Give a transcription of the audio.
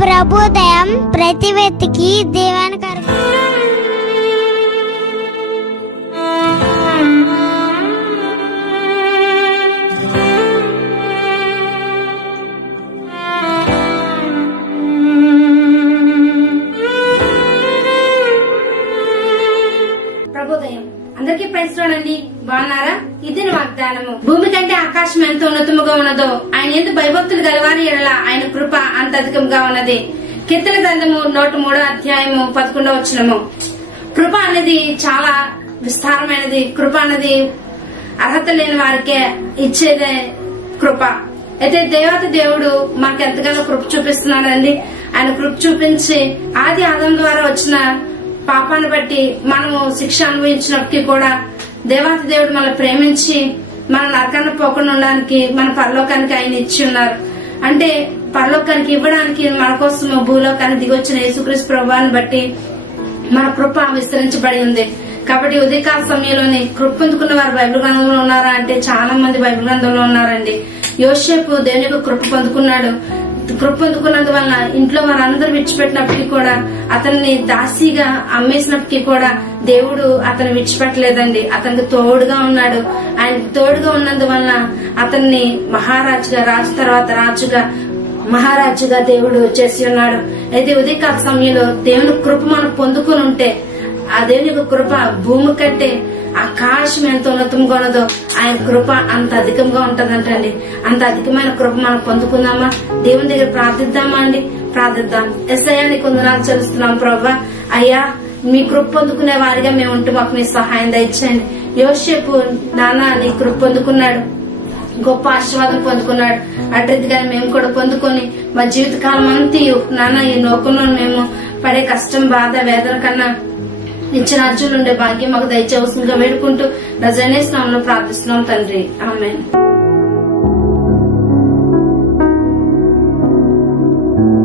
ప్రభుదయం ప్రతి వ్యక్తికి దీవెనకరం. ప్రభుదయం. అందరికీ ప్రశ్నండి బాగున్నారా? ఇది వాగ్దానము. భూమి కంటే ఆకాశం ఎంత ఉన్నతముగా ఉన్నదో ఆయన ఎందుకు భయభక్తులు గలవారి ఎడల ఆయన కృప అంత అధికంగా ఉన్నది. కీర్తన గ్రంథము నూట మూడో అధ్యాయము పదకొండవ వచ్చినము కృప అనేది చాలా విస్తారమైనది. కృప అనేది అర్హత లేని వారికే ఇచ్చేదే కృప. అయితే దేవత దేవుడు మాకు ఎంతగానో కృప చూపిస్తున్నాడండి. ఆయన కృప చూపించి ఆది ఆదం ద్వారా వచ్చిన పాపాన్ని బట్టి మనము శిక్ష అనుభవించినప్పటికీ కూడా దేవాతి దేవుడు మనల్ని ప్రేమించి మన నరకాన్ని పోకుండా ఉండడానికి మన పరలోకానికి ఆయన ఇచ్చి ఉన్నారు అంటే పరలోకానికి ఇవ్వడానికి మన కోసం భూలోకాన్ని దిగొచ్చిన యేసుక్రీస్తు ప్రభావాన్ని బట్టి మన కృప విస్తరించబడి ఉంది. కాబట్టి ఉదయకాల సమయంలోని కృప పొందుకున్న వారు బైబిల్ గ్రంథంలో ఉన్నారా అంటే చాలా మంది బైబిల్ గ్రంథంలో ఉన్నారండి. యోసేపు దేవుని యొక్క కృప పొందుకున్నాడు. కృప పొందుకున్నందువల్ల ఇంట్లో వారందరూ విడిచిపెట్టినప్పటికీ కూడా అతన్ని దాసిగా అమ్మేసినప్పటికీ కూడా దేవుడు అతను విడిచిపెట్టలేదండి. అతనికి తోడుగా ఉన్నాడు. ఆయన తోడుగా ఉన్నందువల్ల అతన్ని మహారాజుగా రాజు తర్వాత రాజుగా మహారాజుగా దేవుడు చేసి ఉన్నాడు. అయితే ఉదయకాల సమయంలో దేవుని కృప మనం పొందుకుని ఉంటే ఆ దేవుని యొక్క కృప భూమి కంటే ఆకాశం ఎంత ఉన్నతంగా ఉన్నదో ఆయన కృప అంత అధికంగా ఉంటదంటండి. అంత అధికమైన కృప మనం పొందుకుందామా? దేవుని దగ్గర ప్రార్థిద్దామా అండి? ప్రార్థిద్దాం. ఎస్ఐయా నీకు వందనాలు చెల్లిస్తున్నాం ప్రభా. అయ్యా మీ కృప పొందుకునే వారిగా మేము ఉంటూ మాకు మీ సహాయం దయచేయండి. యోసేపు నాన్న నీ కృప పొందుకున్నాడు. గొప్ప ఆశీర్వాదం పొందుకున్నాడు. అటుగా మేము కూడా పొందుకొని మా జీవితకాలం అంతా నాన్న ఈ నోకంలో మేము పడే కష్టం బాధ వేదన కన్నా ఇచ్చిన అర్జునుండే భాగ్యం మాకు దయచేవలసిందిగా వేడుకుంటూ రజనేశ్వరంలో ప్రార్థిస్తున్నాం తండ్రి. ఆమె